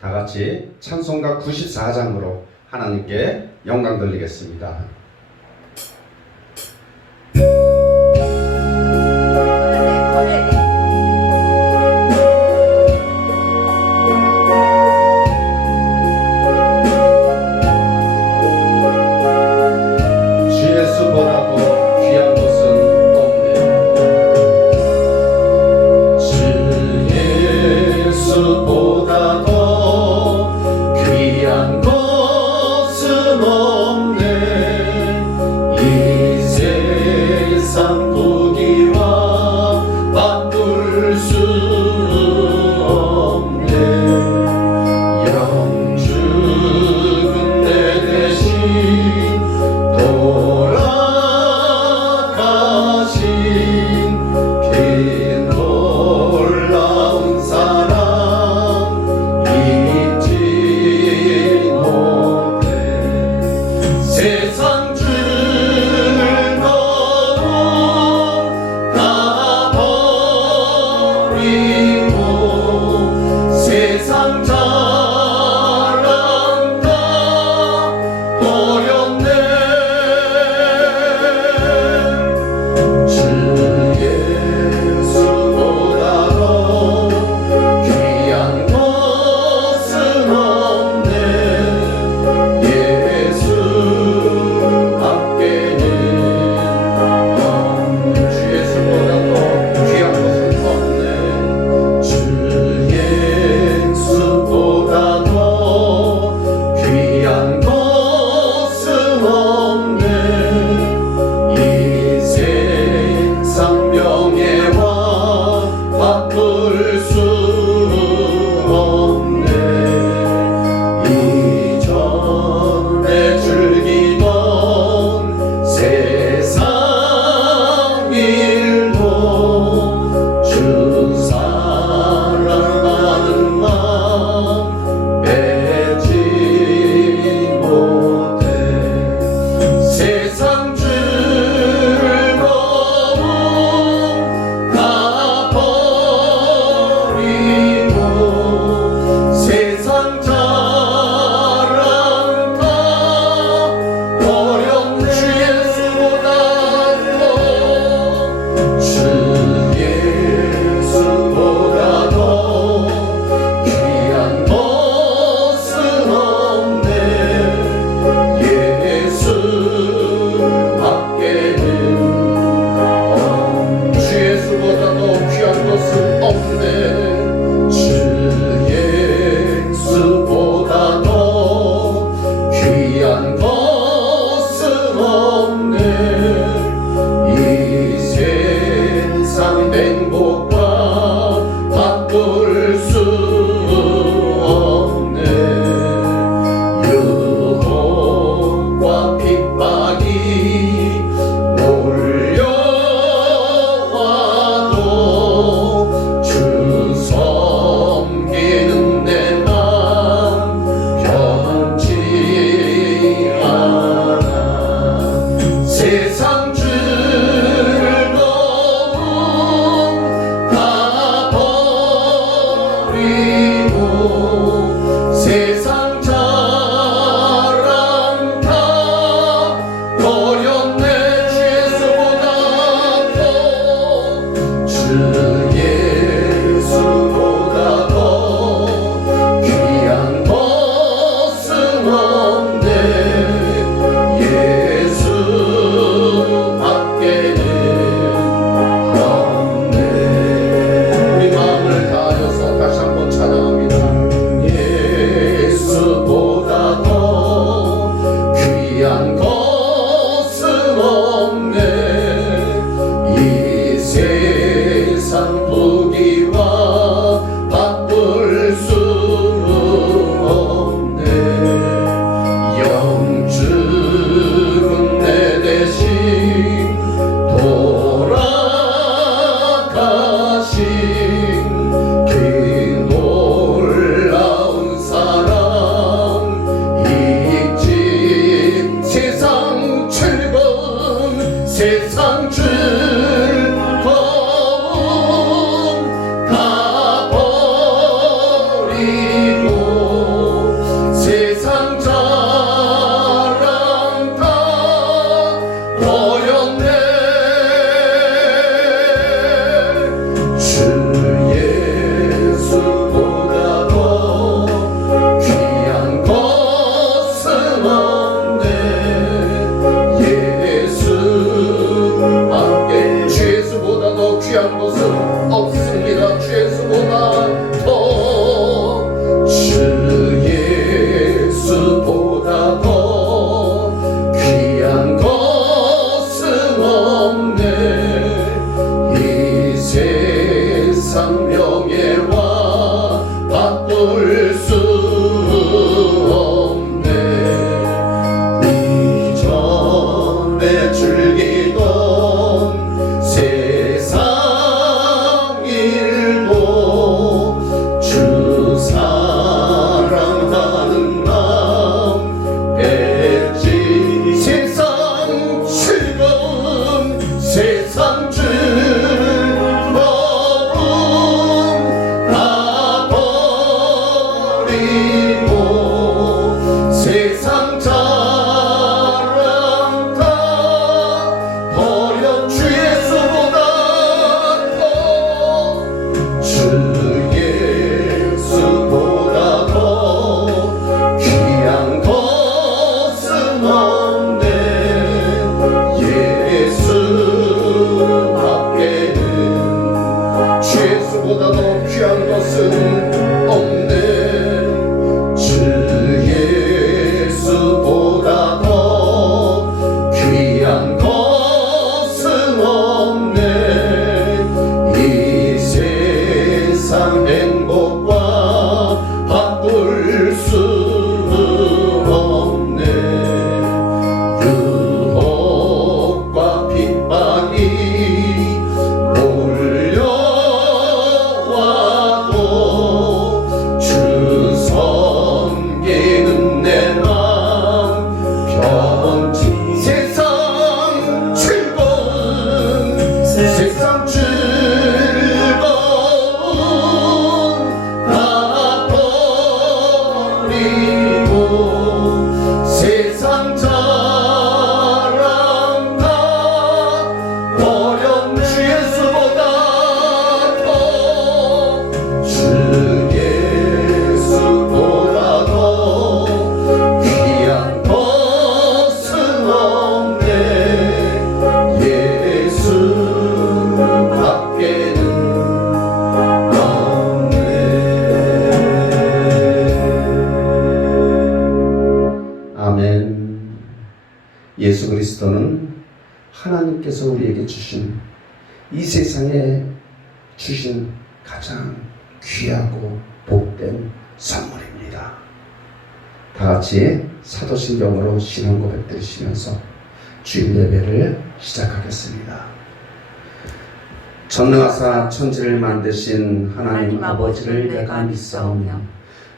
다 같이 찬송가 94장으로 하나님께 영광 돌리겠습니다. 예수 그리스도는 하나님께서 우리에게 주신 이 세상에 주신 가장 귀하고 복된 선물입니다. 다 같이 사도신경으로 신앙 고백 드리시면서 주일 예배를 시작하겠습니다. 전능하사 천지를 만드신 하나님 아버지를 내가 믿사오며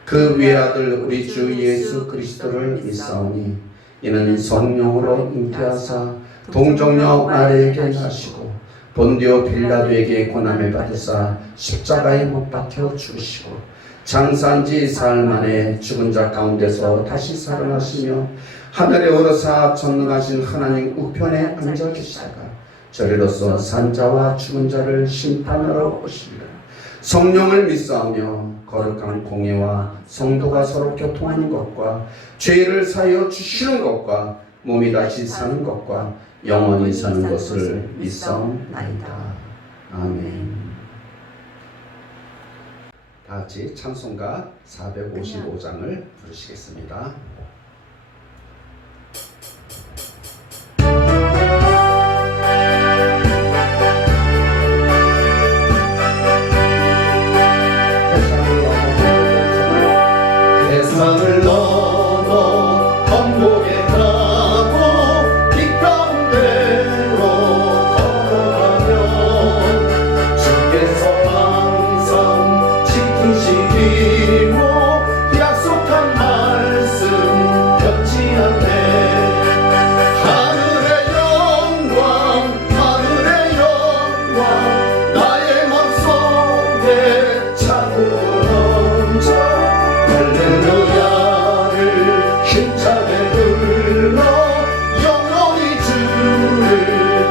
그 외아들 우리 주 예수 그리스도를 믿사오니 이는 성령으로 잉태하사 동정녀 마리아에게 나시고 본디오 빌라도에게 고난을 받으사 십자가에 못 박혀 죽으시고 장사한 지 사흘 만에 죽은 자 가운데서 다시 살아나시며 하늘에 오르사 전능하신 하나님 우편에 앉아 계시다가 저리로서 산자와 죽은 자를 심판하러 오시리라. 성령을 믿사오며 거룩한 공예와 성도가 서로 교통하는 것과 죄를 사하여 주시는 것과 몸이 다시 사는 것과 영원히 사는 것을 믿사옵나이다. 아멘. 다 같이 찬송가 455장을 부르시겠습니다. 세상을 넘어 천국에 가고 길 가운데로 걸어가면 주께서 항상 지키시기로 약속한 말씀 변치 않네. 하늘의 영광 나의 맘속에 차고 넘쳐 할렐루야를 힘차게 불러 영원히 주를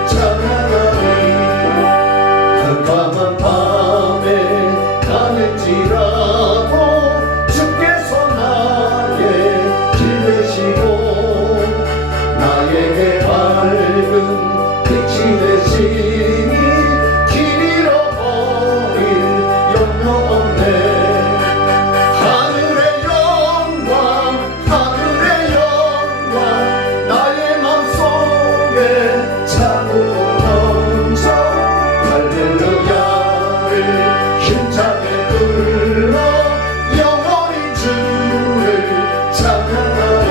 찬양하리. 깜깜한 밤에 가는지라도 주께서 나의 길 되시고 나에게 밝은 빛이 되시니 길 잃어버릴 염려 없네. 나의 맘속에 차고 넘쳐 할렐루야를 힘차게 불러 영원히 주를 찬양하리.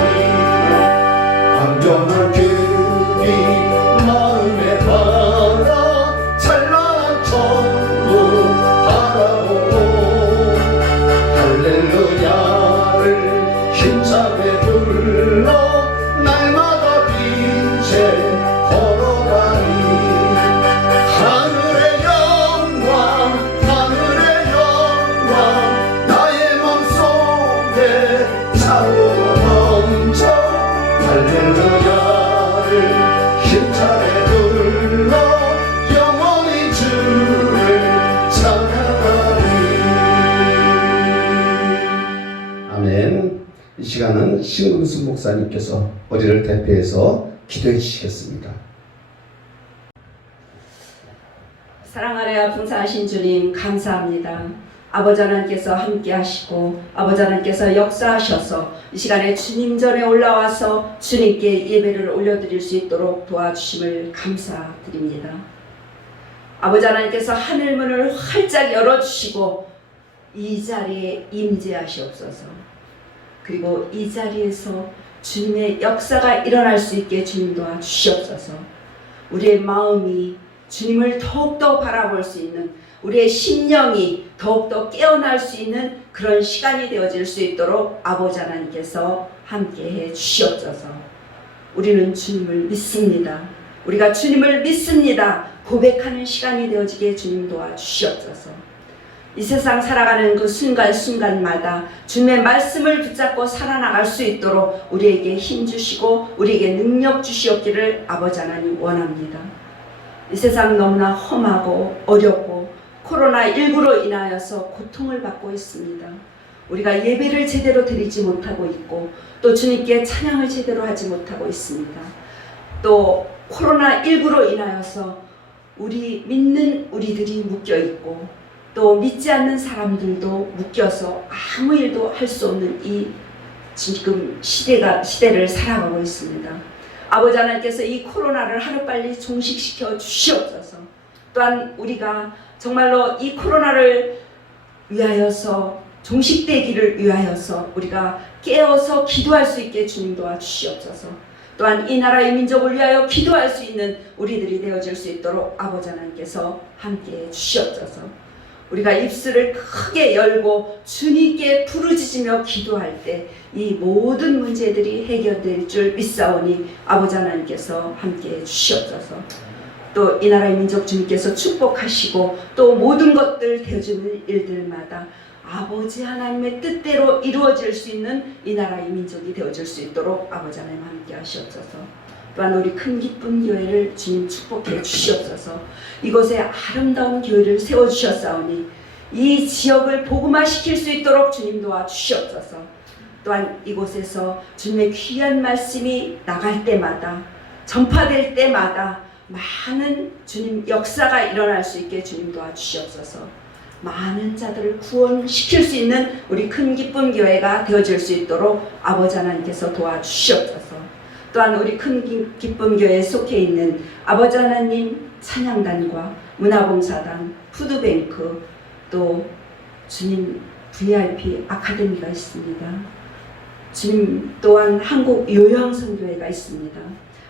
안전한 길이 마음에 바라 찬란한 천국 바라보고 할렐루야를 힘차게 불러 날마다 빛에 걸어가니. 하늘의 영광 나의 맘속에 차고 넘쳐 할렐루야를 힘차게 불러 영원히 주를 찬양하리. 아멘. 이 시간은 신금순 목사님께서 우리를 대표해서 기도해 주시겠습니다. 사랑 아래와 풍성하신 주님 감사합니다. 아버지 하나님께서 함께 하시고 아버지 하나님께서 역사하셔서 이 시간에 주님 전에 올라와서 주님께 예배를 올려드릴 수 있도록 도와주심을 감사드립니다. 아버지 하나님께서 하늘문을 활짝 열어주시고 이 자리에 임재하시옵소서. 그리고 이 자리에서 주님의 역사가 일어날 수 있게 주님 도와주시옵소서. 우리의 마음이 주님을 더욱더 바라볼 수 있는, 우리의 심령이 더욱더 깨어날 수 있는 그런 시간이 되어질 수 있도록 아버지 하나님께서 함께해 주시옵소서. 우리는 주님을 믿습니다. 우리가 주님을 믿습니다. 고백하는 시간이 되어지게 주님 도와주시옵소서. 이 세상 살아가는 그 순간순간마다 주님의 말씀을 붙잡고 살아나갈 수 있도록 우리에게 힘 주시고 우리에게 능력 주시옵기를 아버지 하나님 원합니다. 이 세상 너무나 험하고 어렵고 코로나19로 인하여서 고통을 받고 있습니다. 우리가 예배를 제대로 드리지 못하고 있고 또 주님께 찬양을 제대로 하지 못하고 있습니다. 또 코로나19로 인하여서 우리 믿는 우리들이 묶여 있고 또 믿지 않는 사람들도 묶여서 아무 일도 할 수 없는 이 지금 시대를 살아가고 있습니다. 아버지 하나님께서 이 코로나를 하루빨리 종식시켜 주시옵소서. 또한 우리가 정말로 이 코로나를 위하여서 종식되기를 위하여서 우리가 깨어서 기도할 수 있게 주님 도와주시옵소서. 또한 이 나라의 민족을 위하여 기도할 수 있는 우리들이 되어질 수 있도록 아버지 하나님께서 함께해 주시옵소서. 우리가 입술을 크게 열고 주님께 부르짖으며 기도할 때 이 모든 문제들이 해결될 줄 믿사오니 아버지 하나님께서 함께해 주시옵소서. 또 이 나라의 민족 주님께서 축복하시고 또 모든 것들 되어지는 일들마다 아버지 하나님의 뜻대로 이루어질 수 있는 이 나라의 민족이 되어질 수 있도록 아버지 하나님 함께 하시옵소서. 또한 우리 큰 기쁜 교회를 주님 축복해 주시옵소서. 이곳에 아름다운 교회를 세워주셨사오니 이 지역을 복음화시킬 수 있도록 주님 도와주시옵소서. 또한 이곳에서 주님의 귀한 말씀이 나갈 때마다 전파될 때마다 많은 주님 역사가 일어날 수 있게 주님 도와주시옵소서. 많은 자들을 구원시킬 수 있는 우리 큰 기쁨 교회가 되어질 수 있도록 아버지 하나님께서 도와주시옵소서. 또한 우리 큰 기쁨 교회에 속해 있는 아버지 하나님 찬양단과 문화봉사단, 푸드뱅크, 또 주님 VIP 아카데미가 있습니다. 주님 또한 한국 요양선교회가 있습니다.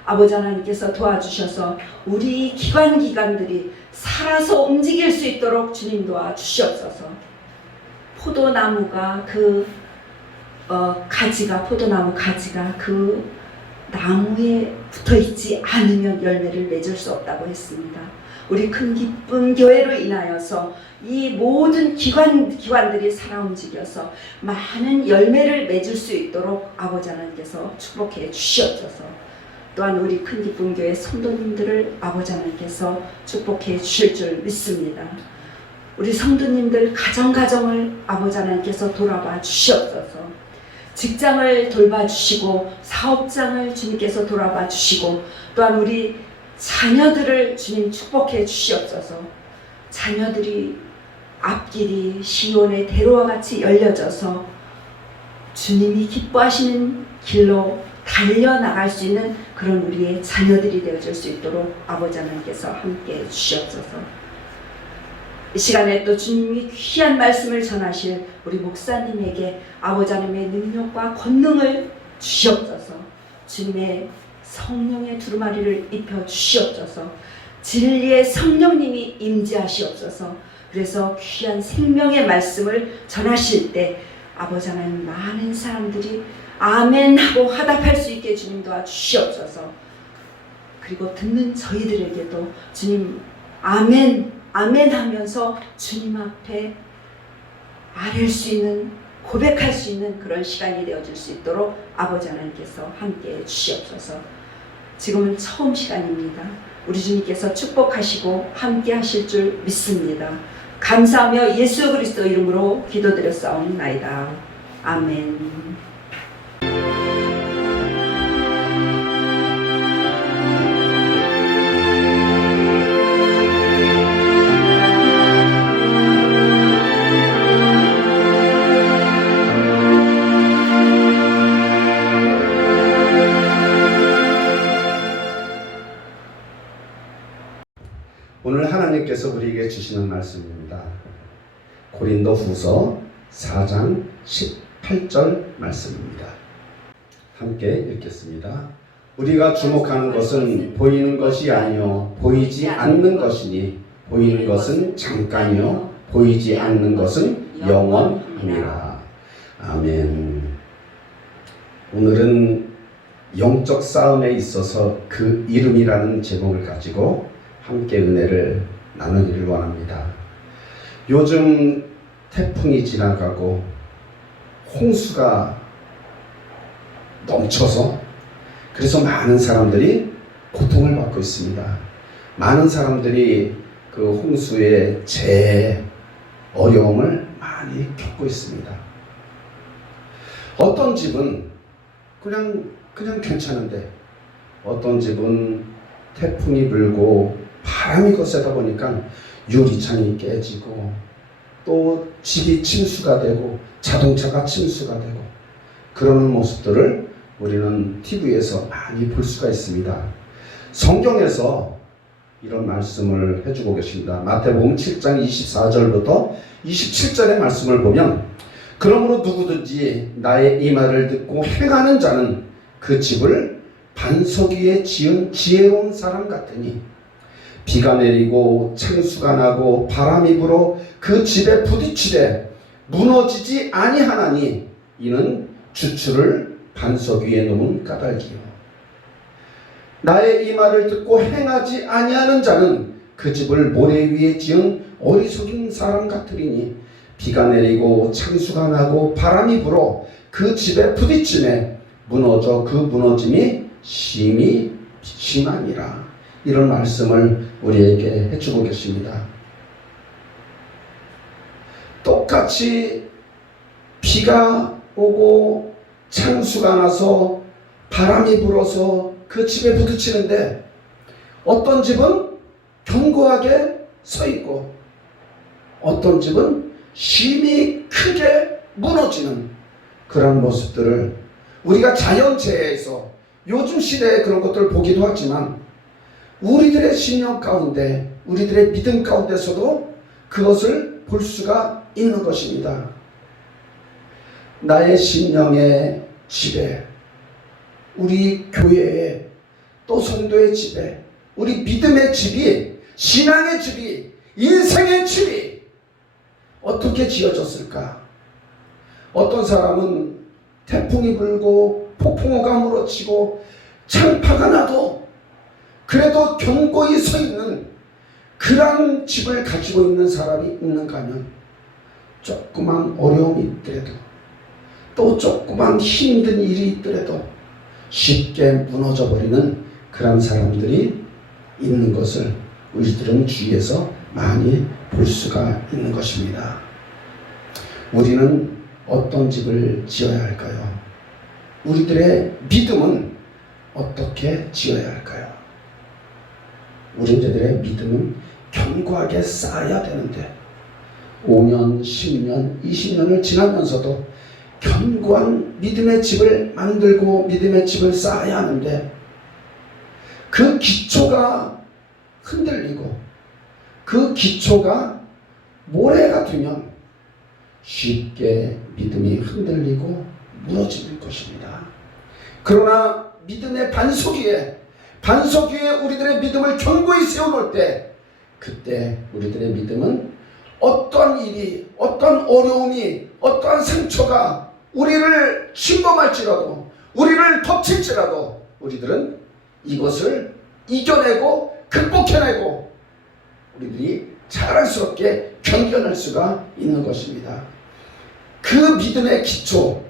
아버지 하나님께서 도와주셔서 우리 기관들이 살아서 움직일 수 있도록 주님 도와주시옵소서. 포도나무가 포도나무 가지가 그 나무에 붙어있지 않으면 열매를 맺을 수 없다고 했습니다. 우리 큰 기쁨 교회로 인하여서 이 모든 기관들이 살아 움직여서 많은 열매를 맺을 수 있도록 아버지 하나님께서 축복해 주시옵소서. 또한 우리 큰 기쁨 교회 성도님들을 아버지 하나님께서 축복해 주실 줄 믿습니다. 우리 성도님들 가정을 아버지 하나님께서 돌아봐 주시옵소서. 직장을 돌봐주시고 사업장을 주님께서 돌아봐 주시고 또한 우리 자녀들을 주님 축복해 주시옵소서. 자녀들이 앞길이 시온의 대로와 같이 열려져서 주님이 기뻐하시는 길로 달려나갈 수 있는 그런 우리의 자녀들이 되어줄 수 있도록 아버지 하나님께서 함께해 주시옵소서. 이 시간에 또 주님이 귀한 말씀을 전하실 우리 목사님에게 아버지 하나님의 능력과 권능을 주시옵소서. 주님의 성령의 두루마리를 입혀 주시옵소서. 진리의 성령님이 임재하시옵소서. 그래서 귀한 생명의 말씀을 전하실 때 아버지 하나님 많은 사람들이 아멘 하고 화답할 수 있게 주님 도와주시옵소서. 그리고 듣는 저희들에게도 주님 아멘 하면서 주님 앞에 아뢰 수 있는 고백할 수 있는 그런 시간이 되어질 수 있도록 아버지 하나님께서 함께해 주시옵소서. 지금은 처음 시간입니다. 우리 주님께서 축복하시고 함께 하실 줄 믿습니다. 감사하며 예수 그리스도 이름으로 기도드렸사옵나이다. 아멘. 오늘 하나님께서 우리에게 주시는 말씀입니다. 고린도후서 4장 18절 말씀입니다. 함께 읽겠습니다. 우리가 주목하는 것은 보이는 것이 아니요 보이지 않는 것이니 보이는 것은 잠깐이요 보이지 않는 것은 영원함이라. 아멘. 오늘은 영적 싸움에 있어서 그 이름이라는 제목을 가지고 함께 은혜를 나누기를 원합니다. 요즘 태풍이 지나가고 홍수가 넘쳐서 그래서 많은 사람들이 고통을 받고 있습니다. 많은 사람들이 그 홍수의 재해, 어려움을 많이 겪고 있습니다. 어떤 집은 그냥 괜찮은데 어떤 집은 태풍이 불고 바람이 거세다 보니까 유리창이 깨지고 또 집이 침수가 되고 자동차가 침수가 되고 그러는 모습들을 우리는 TV에서 많이 볼 수가 있습니다. 성경에서 이런 말씀을 해주고 계십니다. 마태복음 7장 24절부터 27절의 말씀을 보면 그러므로 누구든지 나의 이 말을 듣고 행하는 자는 그 집을 반석 위에 지은 지혜로운 사람 같으니 비가 내리고 창수가 나고 바람이 불어 그 집에 부딪히되 무너지지 아니하나니 이는 주추를 반석 위에 놓은 까닭이요. 나의 이 말을 듣고 행하지 아니하는 자는 그 집을 모래 위에 지은 어리석은 사람 같으리니 비가 내리고 창수가 나고 바람이 불어 그 집에 부딪히매 무너져 그 무너짐이 심히 심하니라. 이런 말씀을 우리에게 해주고 계십니다. 똑같이 비가 오고 창수가 나서 바람이 불어서 그 집에 부딪히는데 어떤 집은 견고하게 서 있고 어떤 집은 심히 크게 무너지는 그런 모습들을 우리가 자연재해에서 요즘 시대에 그런 것들을 보기도 하지만 우리들의 심령 가운데 우리들의 믿음 가운데서도 그것을 볼 수가 있는 것입니다. 나의 심령의 집에, 우리 교회에, 또 성도의 집에, 우리 믿음의 집이, 신앙의 집이, 인생의 집이 어떻게 지어졌을까? 어떤 사람은 태풍이 불고 폭풍우가 몰아치고 창파가 나도 그래도 견고히 서 있는 그런 집을 가지고 있는 사람이 있는가 하면 조그만 어려움이 있더라도 또 조그만 힘든 일이 있더라도 쉽게 무너져 버리는 그런 사람들이 있는 것을 우리들은 주위에서 많이 볼 수가 있는 것입니다. 우리는 어떤 집을 지어야 할까요? 우리들의 믿음은 어떻게 지어야 할까요? 우리들의 믿음은 견고하게 쌓아야 되는데 5년, 10년, 20년을 지나면서도 견고한 믿음의 집을 만들고 믿음의 집을 쌓아야 하는데 그 기초가 흔들리고 그 기초가 모래가 되면 쉽게 믿음이 흔들리고 무너질 것입니다. 그러나 믿음의 반석 위에 우리들의 믿음을 견고히 세워놓을 때 그때 우리들의 믿음은 어떠한 일이, 어떠한 어려움이, 어떠한 상처가 우리를 침범할지라도 우리를 덮칠지라도 우리들은 이것을 이겨내고 극복해내고 우리들이 자랑스럽게 견뎌낼 수가 있는 것입니다. 그 믿음의 기초,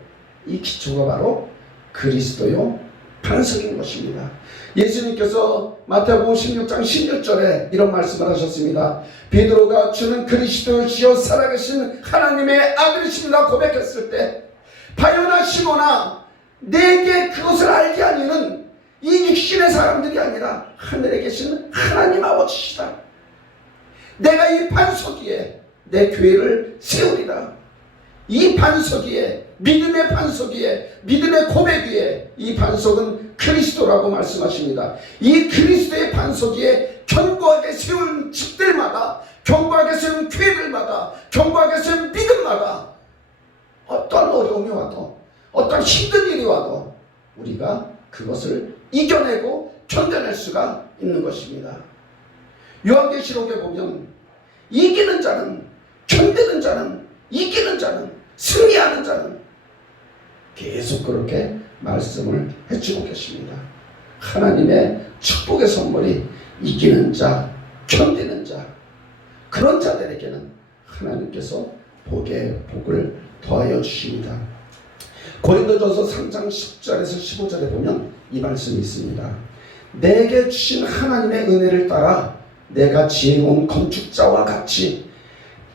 이 기초가 바로 그리스도요 반석인 것입니다. 예수님께서 마태복음 16장 16절에 이런 말씀을 하셨습니다. 베드로가 주는 그리스도시요 살아계신 하나님의 아들이십니다 고백했을 때 바요나 시몬아 내게 그것을 알게 하니는 이 육신의 사람들이 아니라 하늘에 계신 하나님 아버지시다. 내가 이 반석 위에 내 교회를 세우리라. 이 반석 위에 믿음의 반석 위에 믿음의 고백 위에 이 반석은 그리스도라고 말씀하십니다. 이 그리스도의 반석 위에 견고하게 세운 집들마다 견고하게 세운 교회들마다 견고하게 세운 믿음마다 어떤 어려움이 와도 어떤 힘든 일이 와도 우리가 그것을 이겨내고 견뎌낼 수가 있는 것입니다. 요한계시록에 보면 이기는 자는 견디는 자는 이기는 자는 승리하는 자는 계속 그렇게 말씀을 해주고 계십니다. 하나님의 축복의 선물이 이기는 자, 견디는 자 그런 자들에게는 하나님께서 복의 복을 더하여 주십니다. 고린도전서 3장 10절에서 15절에 보면 이 말씀이 있습니다. 내게 주신 하나님의 은혜를 따라 내가 지혜로운 건축자와 같이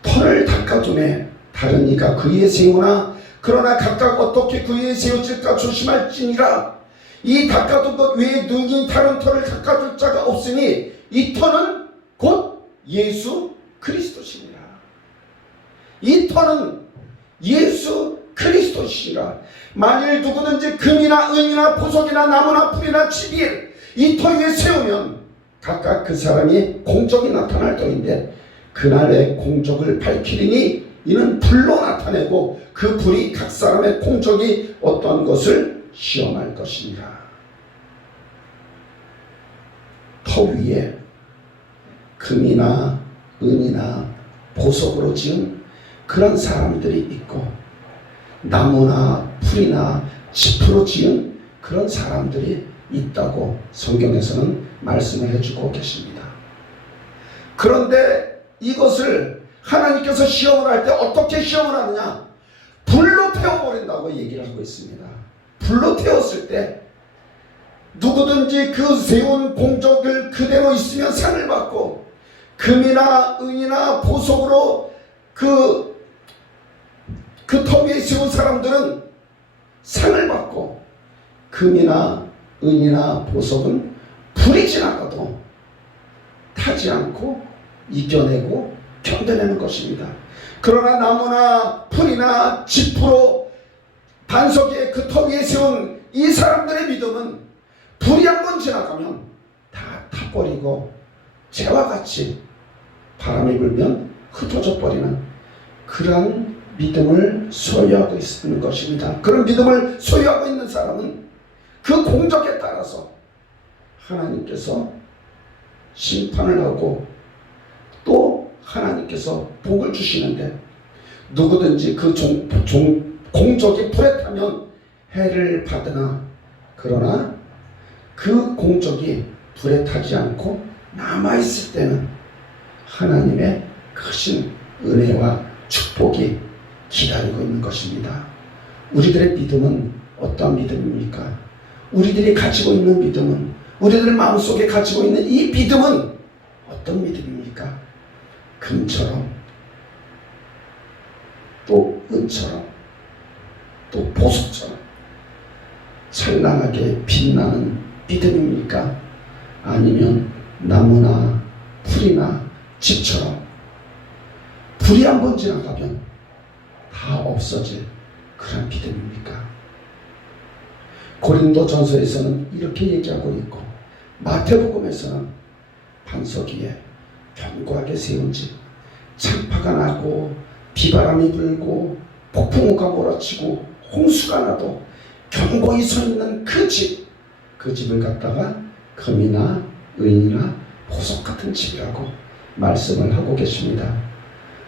터를 닦아두매 다른 이가 그 위에 세우나 그러나 각각 어떻게 그 위에 세워질까 조심할지니라. 이 닦아둔 것 외에 능히 다른 터를 닦아줄 자가 없으니 이 터는 곧 예수 그리스도시니라. 이 터는 예수 그리스도시라. 만일 누구든지 금이나 은이나 보석이나 나무나 풀이나 집이 이 터 위에 세우면 각각 그 사람이 공적이 나타날 터인데 그날의 공적을 밝히리니 이는 불로 나타내고 그 불이 각 사람의 공적이 어떠한 것을 시험할 것이니라. 터 위에 금이나 은이나 보석으로 지은 그런 사람들이 있고 나무나 풀이나 짚으로 지은 그런 사람들이 있다고 성경에서는 말씀을 해주고 계십니다. 그런데 이것을 하나님께서 시험을 할 때 어떻게 시험을 하느냐? 불로 태워버린다고 얘기를 하고 있습니다. 불로 태웠을 때 누구든지 그 세운 공적을 그대로 있으면 상을 받고 금이나 은이나 보석으로 그 터 위에 세운 사람들은 상을 받고 금이나 은이나 보석은 불이 지나가도 타지 않고 이겨내고 견뎌내는 것입니다. 그러나 나무나 풀이나 짚으로 반석에 그 터 위에 세운 이 사람들의 믿음은 불이 한번 지나가면 다 타버리고 재와 같이 바람이 불면 흩어져 버리는 그러한 믿음을 소유하고 있는 것입니다. 그런 믿음을 소유하고 있는 사람은 그 공적에 따라서 하나님께서 심판을 하고 또 하나님께서 복을 주시는데 누구든지 그 공적이 불에 타면 해를 받으나 그러나 그 공적이 불에 타지 않고 남아있을 때는 하나님의 크신 은혜와 축복이 기다리고 있는 것입니다. 우리들의 믿음은 어떤 믿음입니까? 우리들이 가지고 있는 믿음은, 우리들 마음속에 가지고 있는 이 믿음은 어떤 믿음입니까? 금처럼 또 은처럼 또 보석처럼 찬란하게 빛나는 믿음입니까? 아니면 나무나 풀이나 집처럼 불이 한번 지나가면 다 없어질 그런 믿음입니까? 고린도전서에서는 이렇게 얘기하고 있고 마태복음에서는 반석 위에 견고하게 세운 집, 창파가 나고 비바람이 불고 폭풍우가 몰아치고 홍수가 나도 견고히 서 있는 그 집, 그 집을 갖다가 금이나 은이나 보석 같은 집이라고 말씀을 하고 계십니다.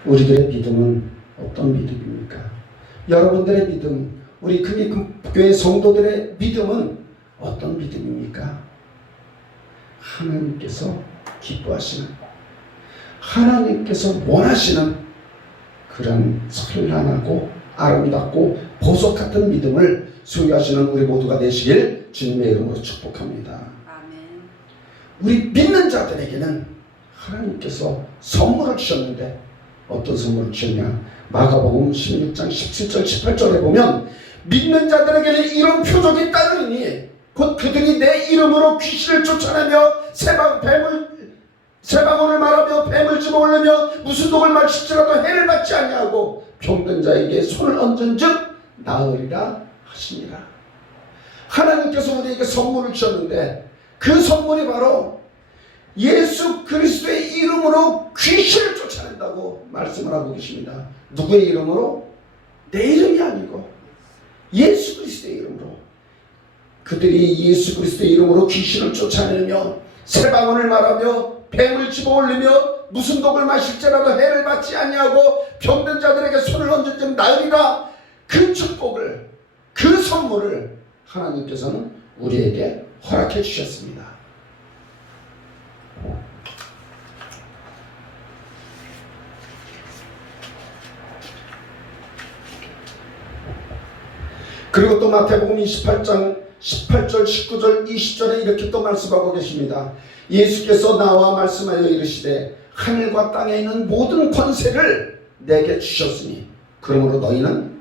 우리들의 믿음은 어떤 믿음입니까? 여러분들의 믿음, 우리 금익교회 성도들의 믿음은 어떤 믿음입니까? 하나님께서 기뻐하시는, 하나님께서 원하시는 그런 찬란하고 아름답고 보석 같은 믿음을 소유하시는 우리 모두가 되시길 주님의 이름으로 축복합니다. 아멘. 우리 믿는 자들에게는 하나님께서 선물을 주셨는데 어떤 선물을 주셨냐? 마가복음 16장 17절 18절에 보면 믿는 자들에게는 이런 표적이 따르니 곧 그들이 내 이름으로 귀신을 쫓아내며 세방울을 말하며 뱀을 집어올리며 무슨 독을 마실지라도 해를 받지 아니하고 병든 자에게 손을 얹은 즉 나으리라 하시니라. 하나님께서 우리에게 선물을 주셨는데 그 선물이 바로 예수 그리스도의 이름으로 귀신을 쫓아낸다고 말씀을 하고 계십니다. 누구의 이름으로? 내 이름이 아니고 예수 그리스도의 이름으로. 그들이 예수 그리스도의 이름으로 귀신을 쫓아내며 세방울을 말하며 뱀을 집어올리며 무슨 독을 마실지라도 해를 받지 아니하고 병든 자들에게 손을 얹은 즉 나으리라. 그 축복을, 그 선물을 하나님께서는 우리에게 허락해 주셨습니다. 그리고 또 마태복음 28장 18절 19절 20절에 이렇게 또 말씀하고 계십니다. 예수께서 나와 말씀하여 이르시되 하늘과 땅에 있는 모든 권세를 내게 주셨으니 그러므로 너희는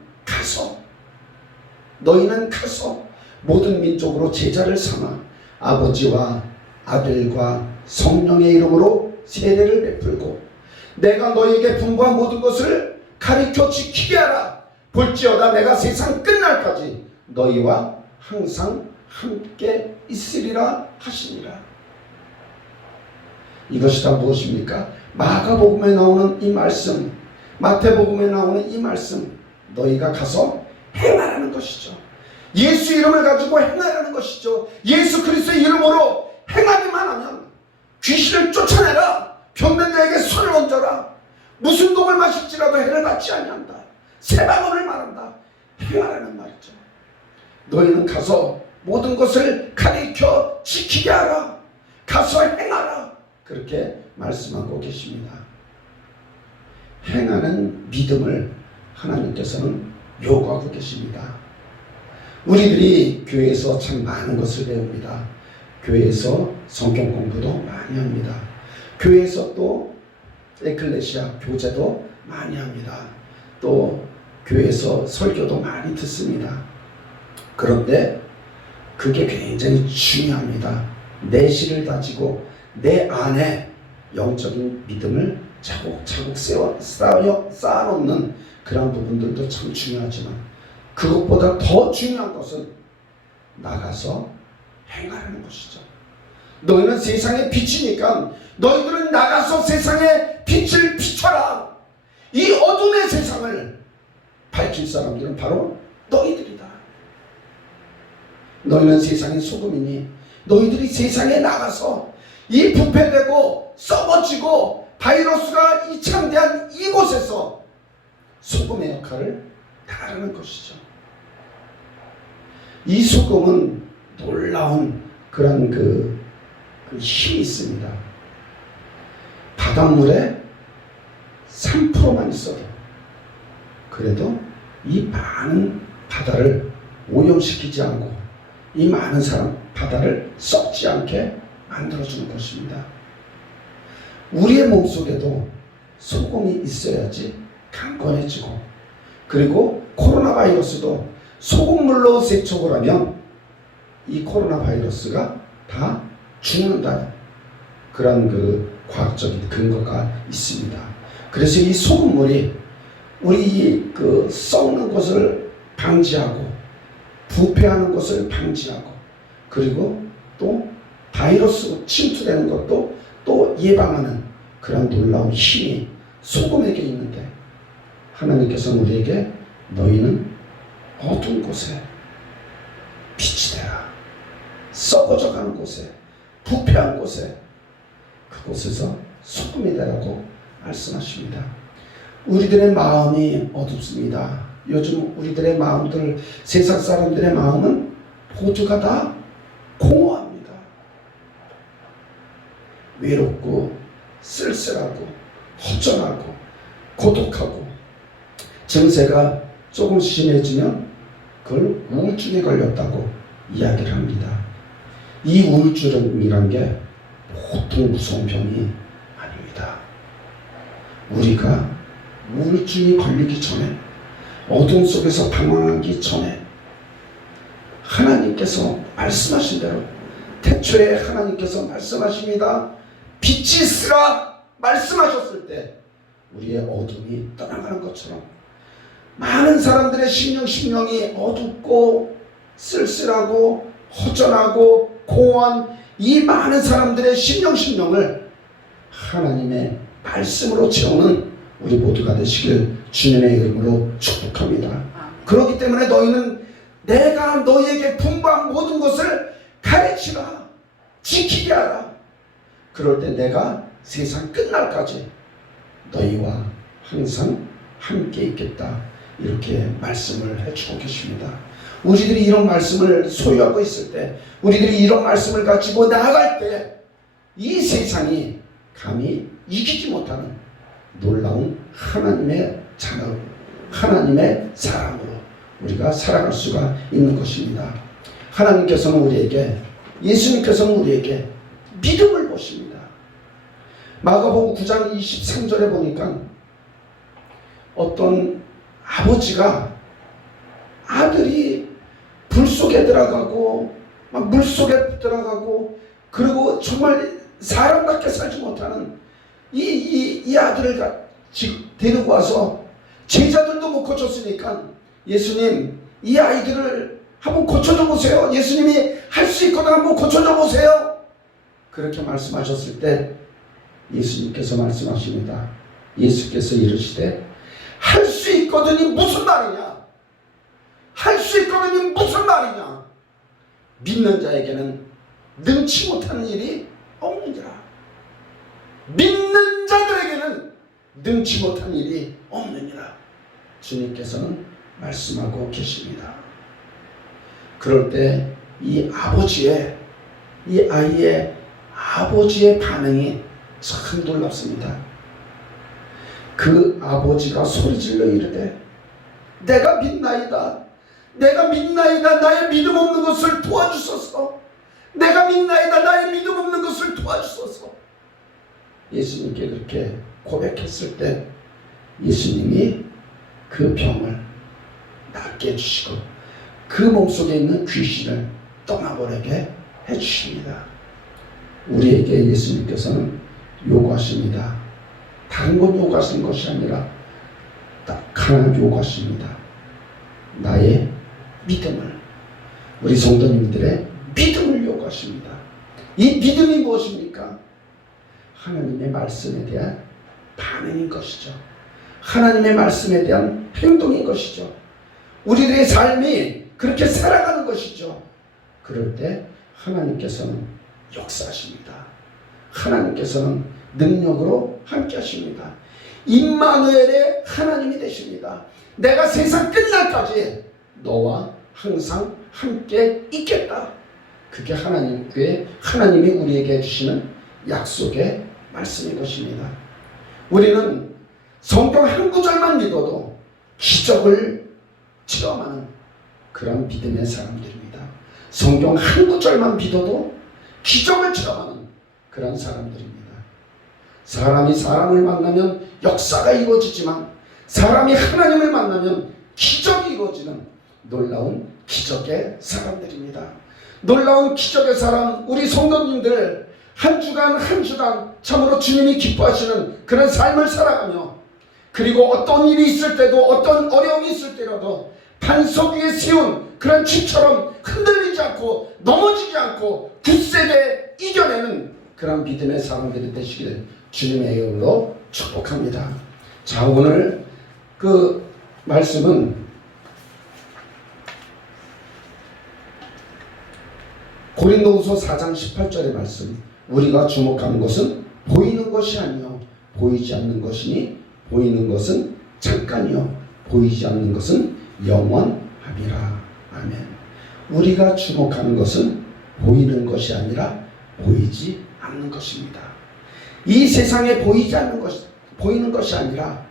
가서 모든 민족으로 제자를 삼아 아버지와 아들과 성령의 이름으로 세례를 베풀고 내가 너희에게 분부한 모든 것을 가르쳐 지키게 하라. 볼지어다 내가 세상 끝날까지 너희와 항상 함께 있으리라 하시니라. 이것이 다 무엇입니까? 마가복음에 나오는 이 말씀, 마태복음에 나오는 이 말씀, 너희가 가서 행하라는 것이죠. 예수 이름을 가지고 행하라는 것이죠. 예수 그리스도의 이름으로 행하기만 하면 귀신을 쫓아내라, 병든 자에게 손을 얹어라, 무슨 독을 마실지라도 해를 받지 아니한다, 새 방언을 말한다, 행하라는 말이죠. 너희는 가서 모든 것을 가리켜 지키게 하라, 가서 행하라, 그렇게 말씀하고 계십니다. 행하는 믿음을 하나님께서는 요구하고 계십니다. 우리들이 교회에서 참 많은 것을 배웁니다. 교회에서 성경 공부도 많이 합니다. 교회에서 또 에클레시아 교제도 많이 합니다. 또 교회에서 설교도 많이 듣습니다. 그런데 그게 굉장히 중요합니다. 내실을 다지고 내 안에 영적인 믿음을 차곡차곡 쌓아놓는 그런 부분들도 참 중요하지만 그것보다 더 중요한 것은 나가서 행하라는 것이죠. 너희는 세상의 빛이니까 너희들은 나가서 세상에 빛을 비춰라. 이 어둠의 세상을 밝힐 사람들은 바로 너희들이다. 너희는 세상의 소금이니 너희들이 세상에 나가서 이 부패되고 썩어지고 바이러스가 이창대한 이곳에서 소금의 역할을 다하는 것이죠. 이 소금은 놀라운 그런 그 힘이 있습니다. 바닷물에 3%만 있어도 그래도 이 많은 바다를 오염시키지 않고 이 많은 사람 바다를 썩지 않게 만들어주는 것입니다. 우리의 몸속에도 소금이 있어야지 강건해지고, 그리고 코로나 바이러스도 소금물로 세척을 하면 이 코로나 바이러스가 다 죽는다, 그런 그 과학적인 근거가 있습니다. 그래서 이 소금물이 우리 그 썩는 것을 방지하고 부패하는 것을 방지하고, 그리고 또 바이러스 침투되는 것도 또 예방하는 그런 놀라운 힘이 소금에게 있는데, 하나님께서는 우리에게 너희는 어두운 곳에 빛이 되라, 썩어져가는 곳에, 부패한 곳에, 그곳에서 소금이 되라고 말씀하십니다. 우리들의 마음이 어둡습니다. 요즘 우리들의 마음들, 세상 사람들의 마음은 모두가 다 공허합니다. 외롭고 쓸쓸하고 허전하고 고독하고, 증세가 조금 심해지면 그걸 우울증에 걸렸다고 이야기를 합니다. 이 우울증이란 게 보통 무서운 병이 아닙니다. 우리가 우울증이 걸리기 전에, 어둠 속에서 방황하기 전에 하나님께서 말씀하신 대로, 태초에 하나님께서 말씀하십니다. 빛이 있으라 말씀하셨을 때 우리의 어둠이 떠나가는 것처럼 많은 사람들의 심령이 어둡고 쓸쓸하고 허전하고 공허한 이 많은 사람들의 심령을 하나님의 말씀으로 채우는 우리 모두가 되시길 주님의 이름으로 축복합니다. 그렇기 때문에 너희는 내가 너희에게 분부한 모든 것을 가르치라, 지키게 하라. 그럴 때 내가 세상 끝날까지 너희와 항상 함께 있겠다, 이렇게 말씀을 해주고 계십니다. 우리들이 이런 말씀을 소유하고 있을 때, 우리들이 이런 말씀을 가지고 나아갈 때 이 세상이 감히 이기지 못하는 놀라운 하나님의 자녀, 하나님의 사람으로 우리가 살아갈 수가 있는 것입니다. 하나님께서는 우리에게, 예수님께서는 우리에게 믿음을 보십니다. 마가복음 9장 23절에 보니까 어떤 아버지가 아들이 불 속에 들어가고 막 물 속에 들어가고, 그리고 정말 사람답게 살지 못하는 이 아들을 데리고 와서, 제자들도 못 고쳤으니까 예수님 이 아이들을 한번 고쳐줘 보세요. 예수님이 할 수 있거든 한번 고쳐줘 보세요. 그렇게 말씀하셨을 때 예수님께서 말씀하십니다. 예수께서 이르시되 할 수 있거든이 무슨 말이냐? 할 수 있거든이 무슨 말이냐? 믿는 자에게는 능치 못하는 일이 없느니라. 믿는 자들에게는 능치 못한 일이 없느니라. 주님께서는 말씀하고 계십니다. 그럴 때 이 아버지의, 이 아이의 아버지의 반응이 참 놀랍습니다. 그 아버지가 소리질러 이르되 내가 믿나이다. 내가 믿나이다. 나의 믿음 없는 것을 도와주소서. 내가 믿나이다. 나의 믿음 없는 것을 도와주소서. 예수님께 그렇게 고백했을 때 예수님이 그 병을 낫게 해주시고 그 몸속에 있는 귀신을 떠나버리게 해주십니다. 우리에게 예수님께서는 요구하십니다. 다른 건 요구하시는 것이 아니라 딱 하나 요구하십니다. 나의 믿음을, 우리 성도님들의 믿음을 요구하십니다. 이 믿음이 무엇입니까? 하나님의 말씀에 대한 반응인 것이죠. 하나님의 말씀에 대한 행동인 것이죠. 우리들의 삶이 그렇게 살아가는 것이죠. 그럴 때 하나님께서는 역사하십니다. 하나님께서는 능력으로 함께 하십니다. 임마누엘의 하나님이 되십니다. 내가 세상 끝날까지 너와 항상 함께 있겠다. 그게 하나님이 우리에게 주시는 약속의 말씀인 것입니다. 우리는 성경 한 구절만 믿어도 기적을 체험하는 그런 믿음의 사람들입니다. 성경 한 구절만 믿어도 기적을 체험하는 그런 사람들입니다. 사람이 사람을 만나면 역사가 이루어지지만 사람이 하나님을 만나면 기적이 이루어지는 놀라운 기적의 사람들입니다. 놀라운 기적의 사람, 우리 성도님들 한 주간 한 주간 참으로 주님이 기뻐하시는 그런 삶을 살아가며, 그리고 어떤 일이 있을 때도 어떤 어려움이 있을 때라도 반석 위에 세운 그런 집처럼 흔들리지 않고 넘어지지 않고 굳세게 이겨내는 그런 믿음의 사람들이 되시기를 주님의 이름으로 축복합니다. 자, 오늘 그 말씀은 고린도후서 4장 18절의 말씀, 우리가 주목하는 것은 보이는 것이 아니요 보이지 않는 것이니 보이는 것은 잠깐이요 보이지 않는 것은 영원함이라. 아멘. 우리가 주목하는 것은 보이는 것이 아니라 보이지 않는 것입니다. 이 세상에 보이지 않는 것, 보이는 것이 아니라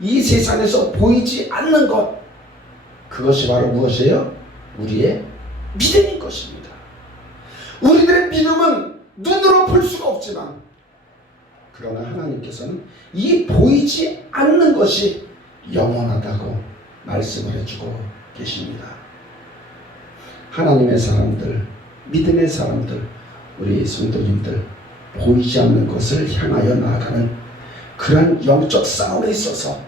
이 세상에서 보이지 않는 것, 그것이 바로 무엇이에요? 우리의 믿음인 것입니다. 우리들의 믿음은 눈으로 볼 수가 없지만, 그러나 하나님께서는 이 보이지 않는 것이 영원하다고 말씀을 해주고 계십니다. 하나님의 사람들, 믿음의 사람들, 우리 성도님들, 보이지 않는 것을 향하여 나아가는 그런 영적 싸움에 있어서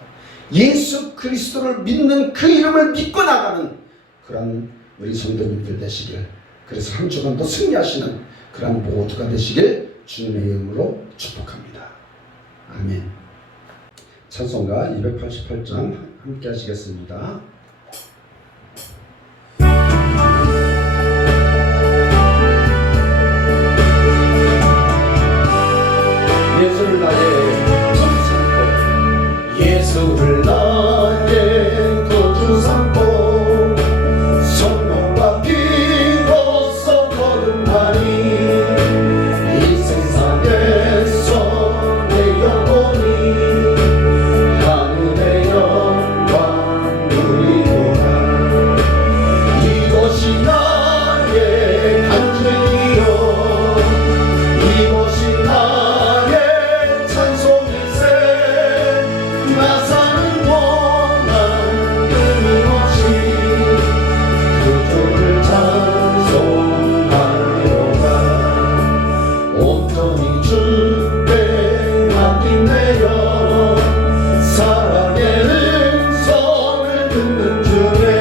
예수 그리스도를 믿는 그 이름을 믿고 나가는 그런 우리 성도님들 되시길, 그래서 한 주간 더 승리하시는 그런 모두가 되시길 주님의 이름으로 축복합니다. 아멘. 찬송가 288장 함께 하시겠습니다. 예수를 나의 구주 삼고, 예수를 나의 구주 삼고, 성령과 비로소 거듭나니 이 세상에서 내 영혼이 하늘의 영광 누리도다. 이것이 나의 간증이요, 이것이 나의 찬송일세. 나 사는 동안 끊임없이 그주를 찬송하리로다. 온전히 주께 맡기네요. 사랑의 음성을 듣는 중에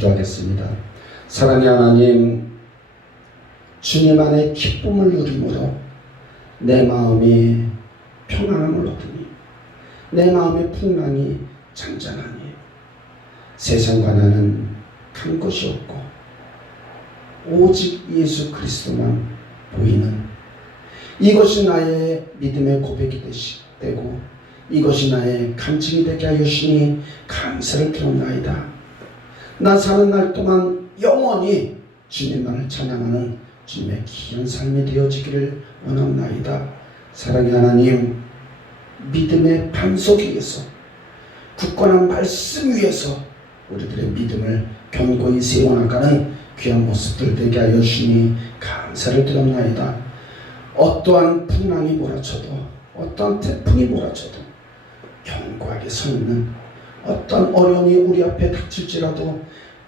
기도하겠습니다. 사랑의 하나님, 주님 안에 기쁨을 누림으로 내 마음이 평안함을 얻으니 내 마음의 풍랑이 잔잔하니 세상과 나는 간 것이 없고 오직 예수 그리스도만 보이는 이것이 나의 믿음의 고백이 되고 이것이 나의 간증이 되게 하여 주시니 감사를 드립나이다. 나 사는 날 동안 영원히 주님만을 찬양하는 주님의 귀한 삶이 되어지기를 원합나이다. 사랑의 하나님, 믿음의 반석 위에서 굳건한 말씀 위에서 우리들의 믿음을 견고히 세워나가는 귀한 모습들 되게 하여 주시니 감사를 드립나이다. 어떠한 풍랑이 몰아쳐도 어떠한 태풍이 몰아쳐도 견고하게 서 있는 어떤 어려움이 우리 앞에 닥칠지라도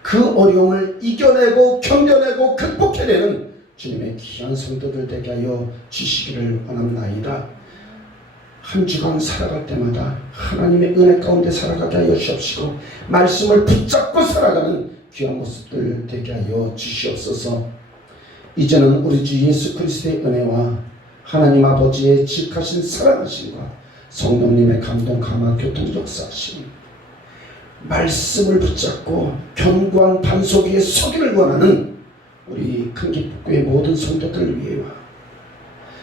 그 어려움을 이겨내고 견뎌내고 극복해내는 주님의 귀한 성도들 되게 하여 주시기를 원합나이다. 한 주간 살아갈 때마다 하나님의 은혜 가운데 살아가게 하여 주옵시고 말씀을 붙잡고 살아가는 귀한 모습들 되게 하여 주시옵소서. 이제는 우리 주 예수 그리스도의 은혜와 하나님 아버지의 지극하신 사랑하심과 성령님의 감동 감화 교통 역사하심 말씀을 붙잡고 견고한 반석 위에 서기를 원하는 우리 큰기쁨교회 모든 성도들 위해와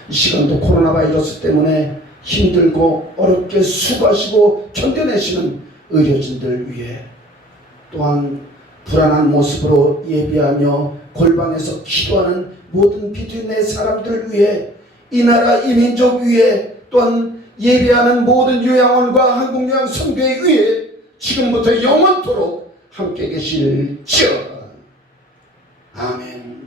이 시간도 코로나 바이러스 때문에 힘들고 어렵게 수고하시고 견뎌내시는 의료진들 위해 또한 불안한 모습으로 예비하며 골방에서 기도하는 모든 비투인의 사람들 위해 이 나라 이 민족 위해 또한 예배하는 모든 요양원과 한국요양 선교회 위해 지금부터 영원토록 함께 계실지어다. 아멘.